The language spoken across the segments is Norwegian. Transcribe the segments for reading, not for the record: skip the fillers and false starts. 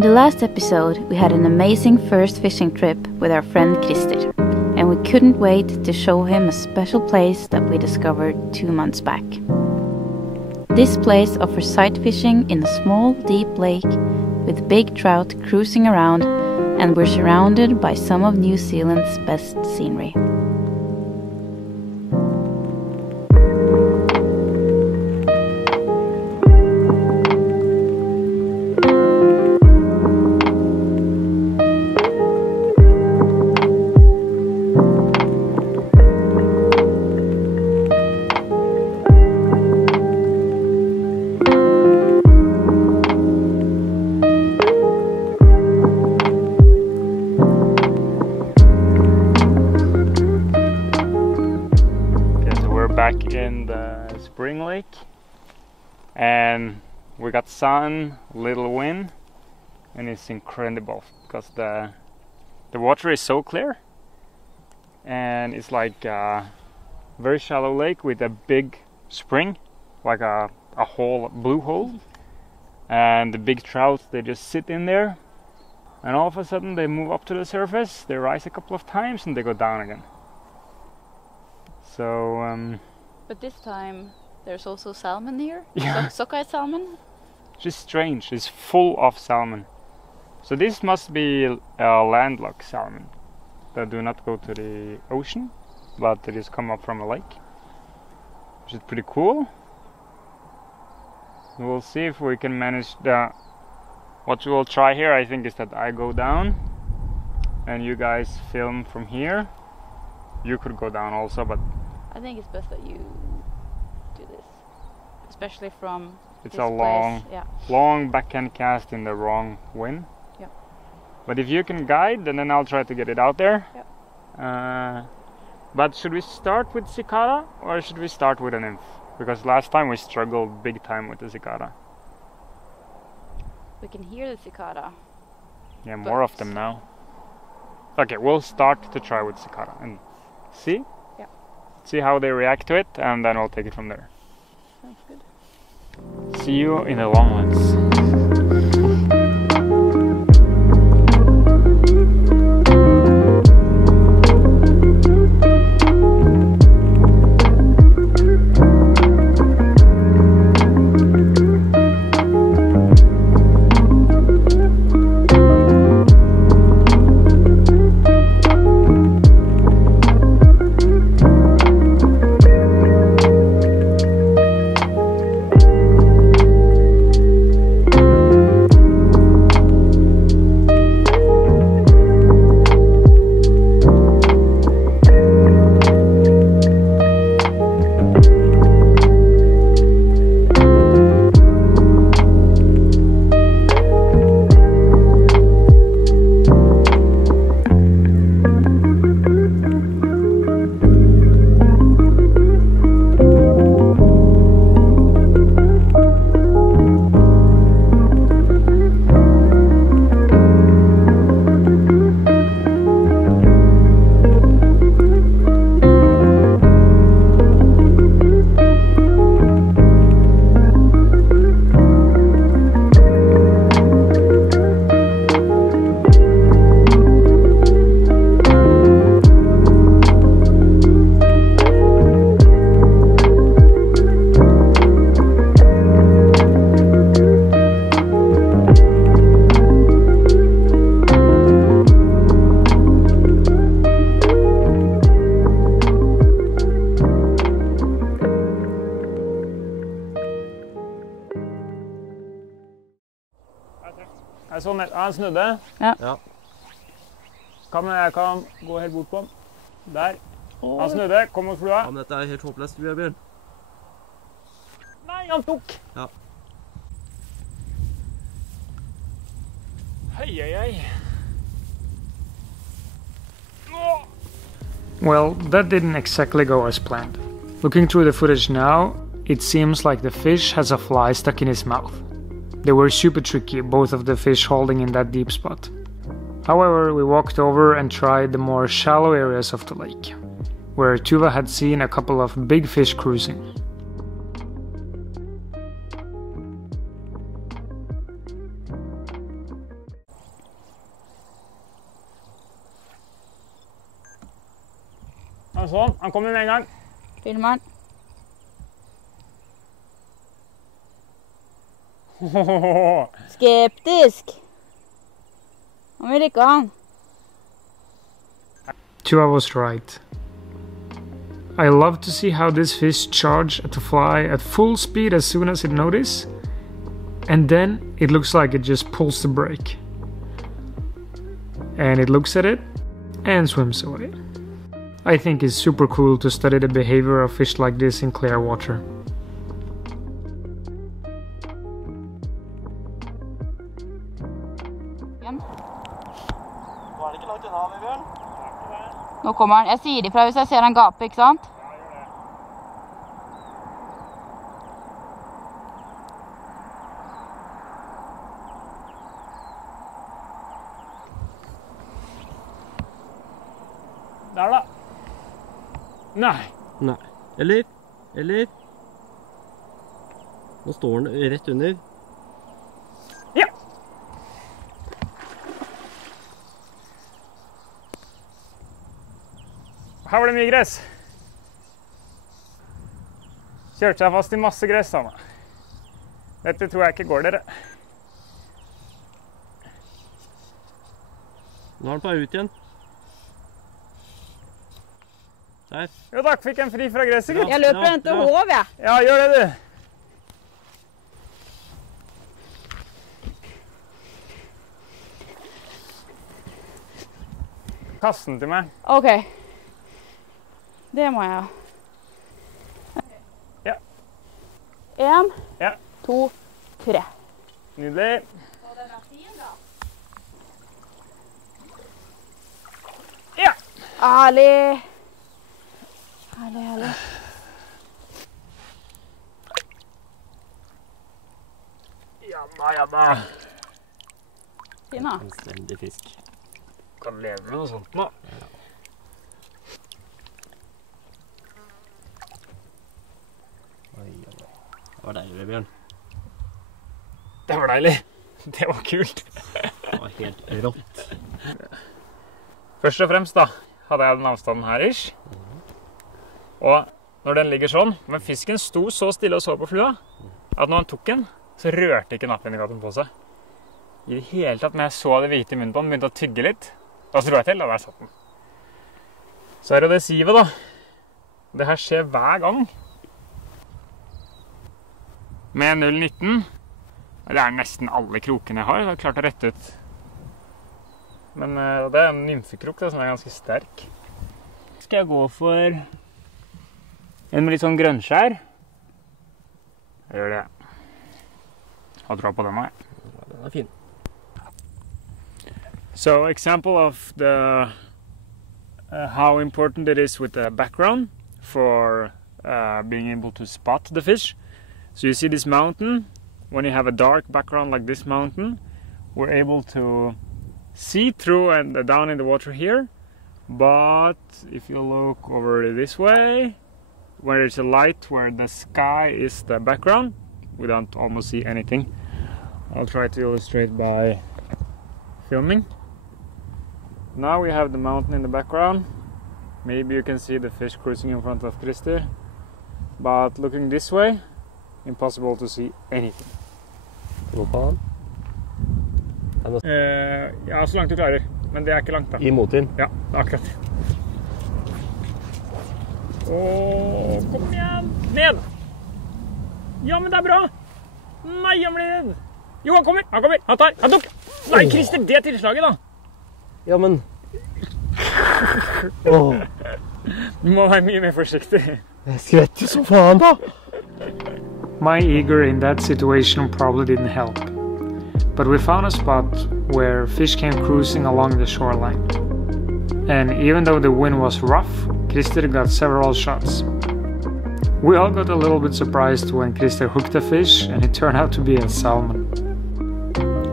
In the last episode, we had an amazing first fishing trip with our friend Christer, and we couldn't wait to show him a special place that we discovered 2 months back. This place offers sight fishing in a small, deep lake with big trout cruising around, and we're surrounded by some of New Zealand's best scenery. Back in the spring lake, and we got sun, little wind, and it's incredible because the water is so clear, and it's like a very shallow lake with a big spring, like a blue hole, and the big trout, they just sit in there, and all of a sudden they move up to the surface, they rise a couple of times, and they go down again. So but this time there's also salmon here. Yeah. Sockeye salmon. Just strange. It's full of salmon. So this must be a landlocked salmon that do not go to the ocean, but they just come up from a lake, which is pretty cool. We'll see if we can manage the. What we'll try here, I think, is that I go down and you guys film from here. You could go down also, but I think it's best that you do this, especially from it's this a long, place. Yeah. long backhand cast in the wrong wind. Yeah. But if you can guide, then I'll try to get it out there. Yeah. But should we start with cicada or should we start with a nymph? Because last time we struggled big time with the cicada. We can hear the cicada. Yeah, more of them now. Okay, we'll start to try with cicada and see. See how they react to it, and then we'll take it from there. Sounds good. See you in the long ones. Han snudde. Ja. Ja. Jeg kan gå helt bort på ham. Der. Han snudde. Kom mot flua. Ja, men dette er helt håpløst, Bjørn. Nei, han tok! Ja. Hei, hei, hei. Well, that didn't exactly go as planned. Looking through the footage now, it seems like the fish has a fly stuck in his mouth. They were super tricky, both of the fish holding in that deep spot. However, we walked over and tried the more shallow areas of the lake, where Tuva had seen a couple of big fish cruising. Sånn, han kommer med en gang. Filmer den. Skeptisk. Han vil ikke han. I was right. I love to see how this fish charges to fly at full speed as soon as it notices, and then it looks like it just pulls the brake. And it looks at it and swims away. I think it's super cool to study the behavior of fish like this in clear water. Nå kommer han. Jeg sier ifra hvis jeg ser han gape, ikke sant? Der da. Nei. Nei. Eller. Nå står den rett under. Ja. Her var det mye gress. Kjørte seg fast i masse gress, Anna. Dette tror jeg ikke går, dere. Nå er den på vei ut igjen. Der. Jo takk, fikk en fri fra gresset, gutt. Jeg løper og henter hov, jeg. Ja, gjør det, du. Kast den til meg. Ok. Det må jeg. Ja. 1, Ja. 2, 3. Nydelig. Og den er fin, da. Ja. Herlig. Herlig. Ja da. Fin da. Anstendig fisk. Kan leve med noe sånt nå. Ja. Oi. Det var deilig, Bjørn. Det var deilig. Det var kult. Det var helt rått. Først og fremst da, hadde jeg den avstanden her ish. Og når den ligger sånn, men fisken sto så stille og så på flua, at når han tok den, så rørte ikke nappindikatoren på seg. I det hele tatt, men jeg så det hvite i munnen på den, begynte å tygge litt. Da tror jeg til, da der satt den. Så er det det sivet da. Det her skjer hver gang. Med 0,19, det er nesten alle krokene jeg har, jeg har klart å rette ut. Men det er en nymfekrok da, som er ganske sterk. Skal jeg gå for en med litt sånn grønnskjær? Jeg gjør det. Har tro på den nå, jeg. Ja, den er fin. So, example of the how important it is with the background for being able to spot the fish. So you see this mountain. When you have a dark background like this mountain, we're able to see through and down in the water here. But if you look over this way, where there's a light, where the sky is the background, we don't almost see anything. I'll try to illustrate by filming. Now we have the mountain in the background. Maybe you can see the fish cruising in front of Christer. But looking this way, impossible to see anything. Gå på den. Ja, så langt du klarer. Men det er ikke langt da. I motvind. Ja, det er akkurat. Åh, kom igjen! Ned! Ja, men det er bra! Nei, han blir redd! Jo, han kommer! Han tar! Han tok! Nei, Christer, det tilslaget da! Ja, men... Du må være mye mer forsiktig. Jeg skvetter som faen da! My eager in that situation probably didn't help, but we found a spot where fish came cruising along the shoreline. And even though the wind was rough, Christer got several shots. We all got a little bit surprised when Christer hooked a fish and it turned out to be a salmon.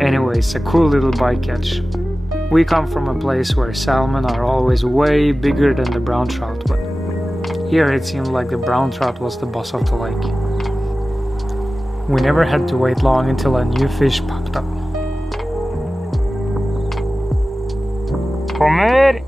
Anyways, a cool little bycatch. We come from a place where salmon are always way bigger than the brown trout, but here it seemed like the brown trout was the boss of the lake. We never had to wait long until a new fish popped up. Kommer!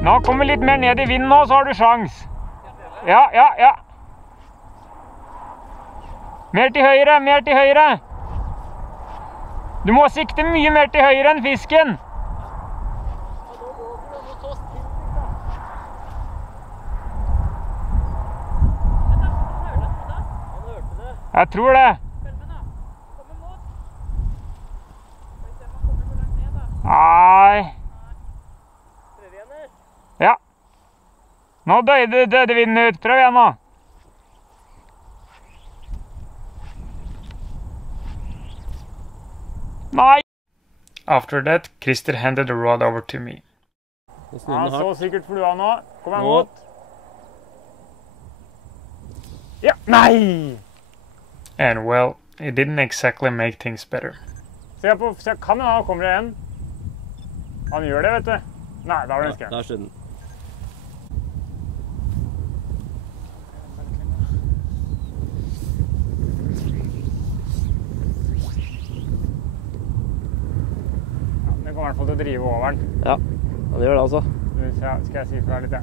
Nå kommer litt mer ned i vinden nå, så har du sjans. Ja, ja, ja. Mer til høyre, mer til høyre. Du må sikte mye mer til høyre enn fisken. Jeg tror det. Nei. Ja. Nå døde vinden ut. Prøv igjen nå. Nei. After that, Christer handed the rod over to me. Han så sikkert flua nå. Kom igjen mot. Ja. Nei. And well, it didn't exactly make things better. Se på, kan han kommer det en? Han gjør det, vet du. Nei, da var det en skremt. Der skjedde den. Den kommer i hvert fall til å drive over den. Ja, han gjør det altså. Skal jeg si fra litt, ja.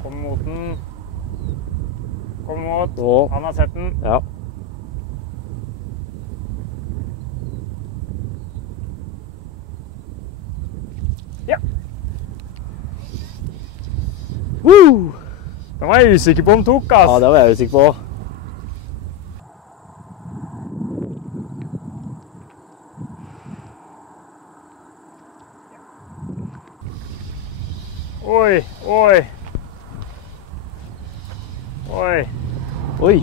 Kom mot den. Kom mot. Han har sett den. Ja. Ja. Woo! Den var jeg usikker på om tok, ass. Ja, det var jeg usikker på. Oi, oi. Oi. Oi.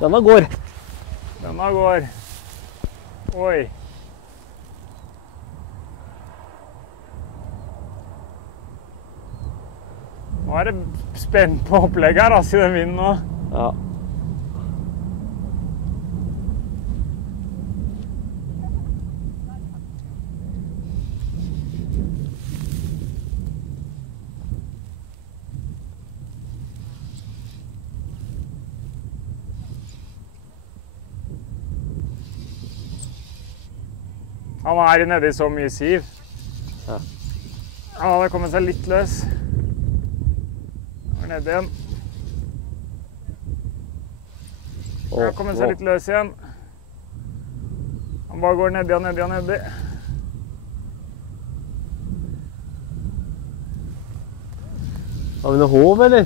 Denne går. Denne går. Oi. Nå er det spent på opplegget her, altså, i den vinden nå. Ja. Han er nede i så mye siv. Ja. Han hadde kommet seg litt løs. Han er nede igjen. Han har kommet seg litt løs igjen. Han bare går nedi og nedi og nedi. Har vi noe håv, eller?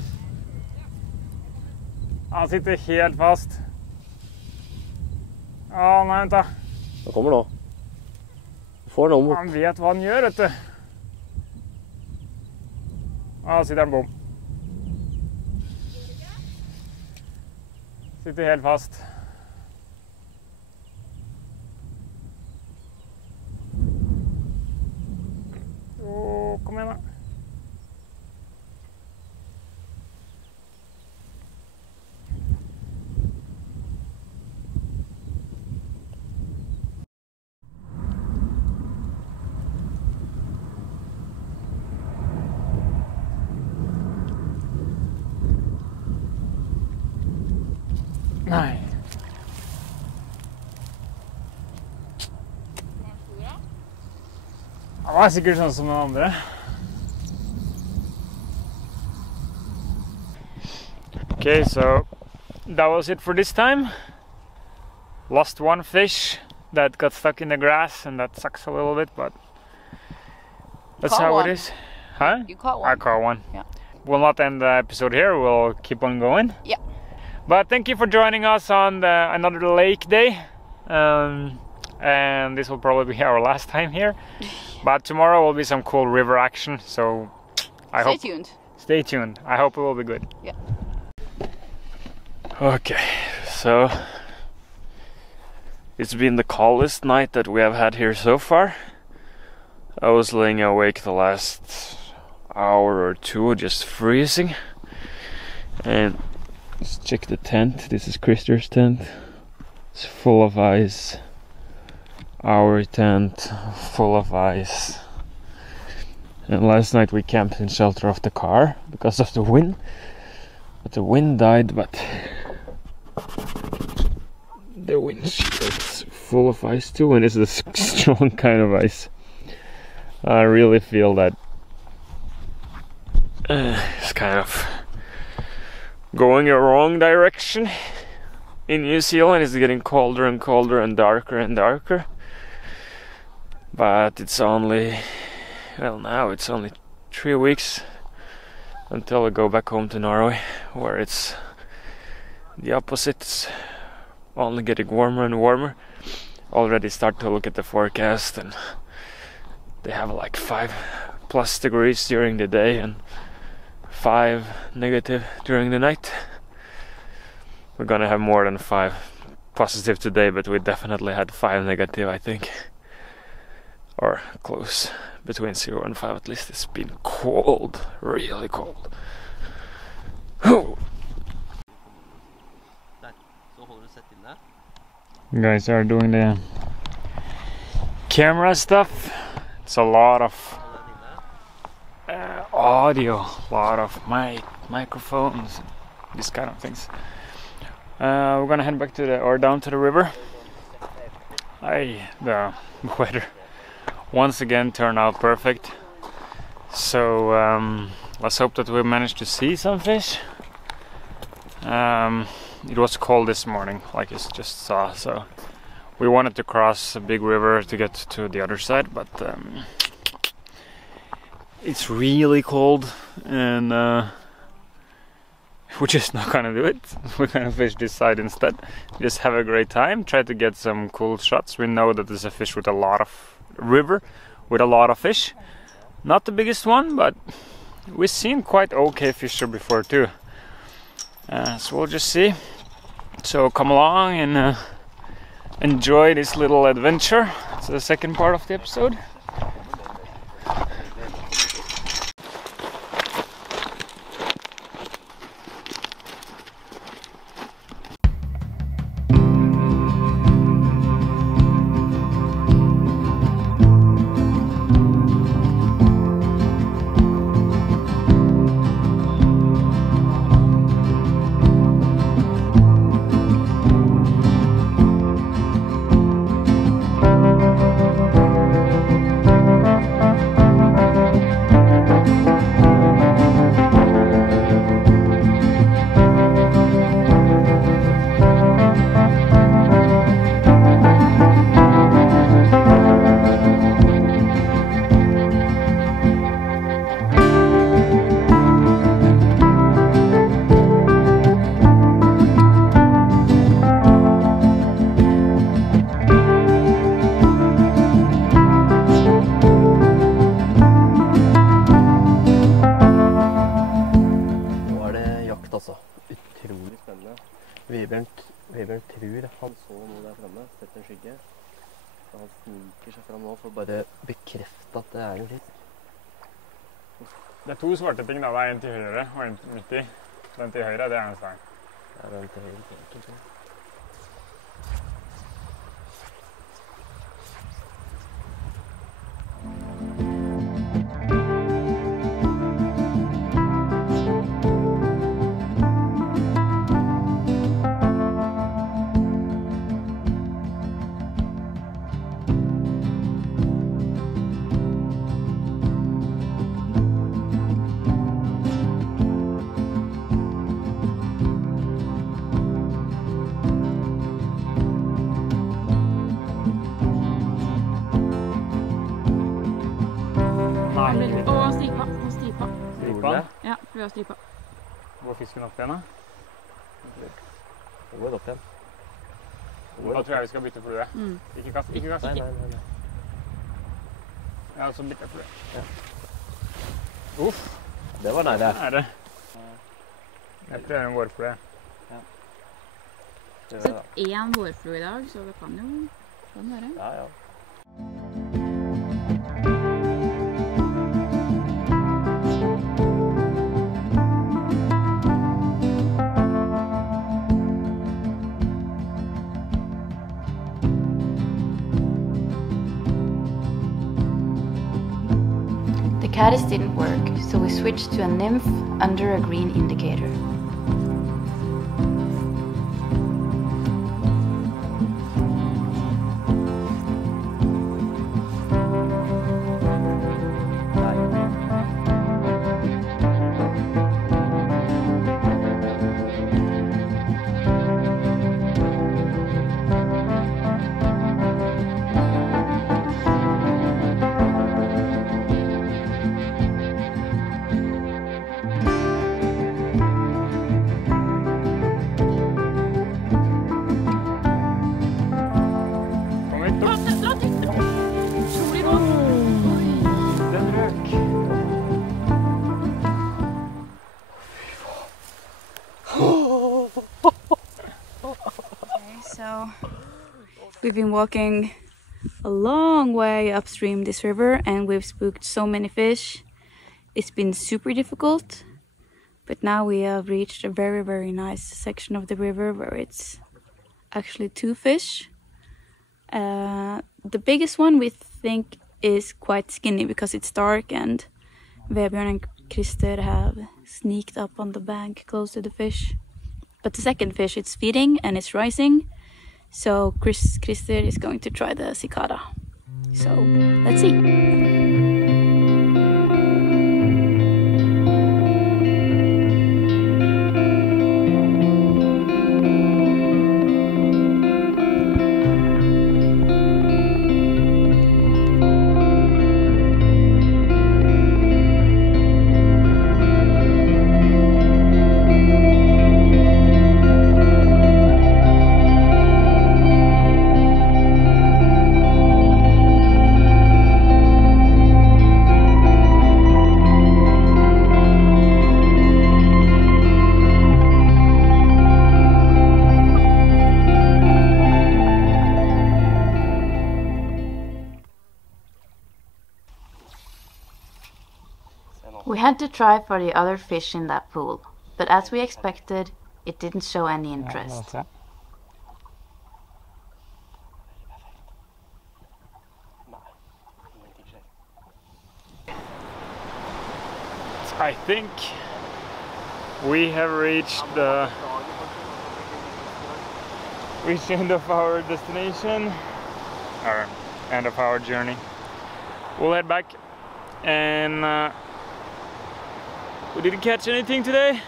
Han sitter helt fast. Ja, nei, vent da. Han kommer nå. Får den om. Han vet hva han gjør, vet du. Ja, sitter han bom. Sitter helt fast. Kom igjen da. Nei. Det var sikkert sånn som den andre. Okay, so that was it for this time. Lost one fish that got stuck in the grass, and that sucks a little bit, but that's how it is. Huh? You caught one. I caught one. Yeah. We'll not end the episode here. We'll keep on going. Yeah. But thank you for joining us on another lake day. And this will probably be our last time here. But tomorrow will be some cool river action, so Stay tuned. Stay tuned. I hope it will be good. Yeah. Okay, so it's been the coldest night that we have had here so far. I was laying awake the last hour or two just freezing. And let's check the tent. This is Christer's tent. It's full of ice. Our tent full of ice. And last night we camped in shelter of the car because of the wind. But the wind died, but the windshield is full of ice too, and it's a strong kind of ice. I really feel that it's kind of going a wrong direction. In New Zealand it's getting colder and colder and darker. But it's only, well, now it's only 3 weeks until I go back home to Norway, where it's the opposite. It's only getting warmer and warmer. Already start to look at the forecast, and they have like 5+ degrees during the day and 5 negative during the night. We're gonna have more than 5 positive today, but we definitely had 5 negative, I think. Or close, between 0 and 5 at least. It's been cold, really cold. Oh. You guys are doing the camera stuff. It's a lot of audio, a lot of microphones, these kind of things. We're gonna head back to down to the river. The weather once again turned out perfect. So let's hope that we manage to see some fish. It was cold this morning, like you just saw, so we wanted to cross a big river to get to the other side, but it's really cold, and we're just not gonna do it. We're gonna fish this side instead. Just have a great time, try to get some cool shots. We know that there's a fish with a lot of river, with a lot of fish. Not the biggest one, but we've seen quite okay fish there before too. So we'll just see. So come along and enjoy this little adventure. It's the second part of the episode. Vebjørn tror han så noe der fremme, sett en skygge. Og han sniker seg fram nå for å bare bekrefte at det er en fisk. Det er 2 svarte ting da, det er en til høyre og en midt i. Den til høyre, det er en stein. Ja, den til høyre, ikke sant. Og stripa. Stripa? Ja, vi har stripa. Går fisken opp igjen da? Det går opp igjen. Da tror jeg vi skal bytte flue. Ikke kast, ikke kast. Nei. Ja, så bytter flue. Ja. Uff. Det var nære. Nære. Jeg prøver en vårflue. Ja. Sett 1 vårflue i dag, så det kan jo være. Ja. The caddis didn't work, so we switched to a nymph under a green indicator. So we've been walking a long way upstream this river and we've spooked so many fish. It's been super difficult, but now we have reached a very nice section of the river where it's actually 2 fish. The biggest one we think is quite skinny because it's dark, and Vebjørn and Christer have sneaked up on the bank close to the fish. But the second fish, it's feeding and it's rising, so Christer is going to try the cicada. So let's see. We had to try for the other fish in that pool, but as we expected, it didn't show any interest. I think we have reached the end of our destination, or end of our journey. We'll head back, and we didn't catch anything today,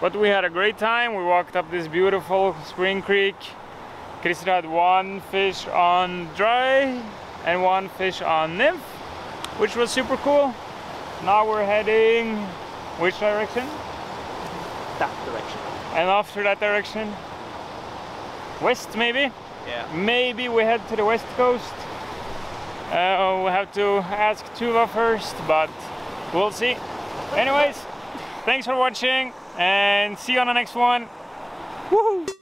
but we had a great time. We walked up this beautiful spring creek. Christer had 1 fish on dry and 1 fish on nymph, which was super cool. Now we're heading which direction? That direction. And after that direction? West maybe? Yeah. Maybe we head to the west coast. We'll have to ask Tuva first, but we'll see. Anyways, thanks for watching and see you on the next one. Woohoo!